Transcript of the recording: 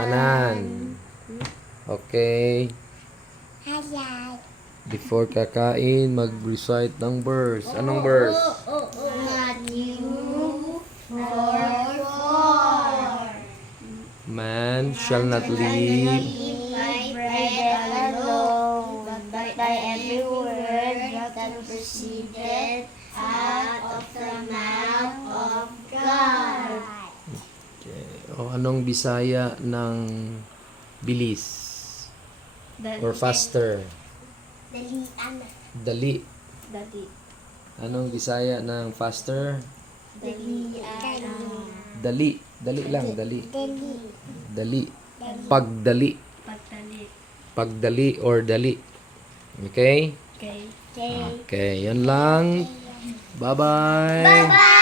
Kanan. Okay. Before kakain, mag-recite ng verse. Anong verse? Matthew 4:4. Man shall not live By bread alone, but by every word that proceeded out of the mouth of God. Okay. O anong Bisaya ng bilis? Or faster? Dalian. Dali. Dali. Anong Bisaya ng faster? Dalian. Dali. Dali lang, dali. Dali. Pagdali. Pagdali. Pagdali or dali. Okay? Okay. Okay, yan lang. Bye-bye. Bye-bye!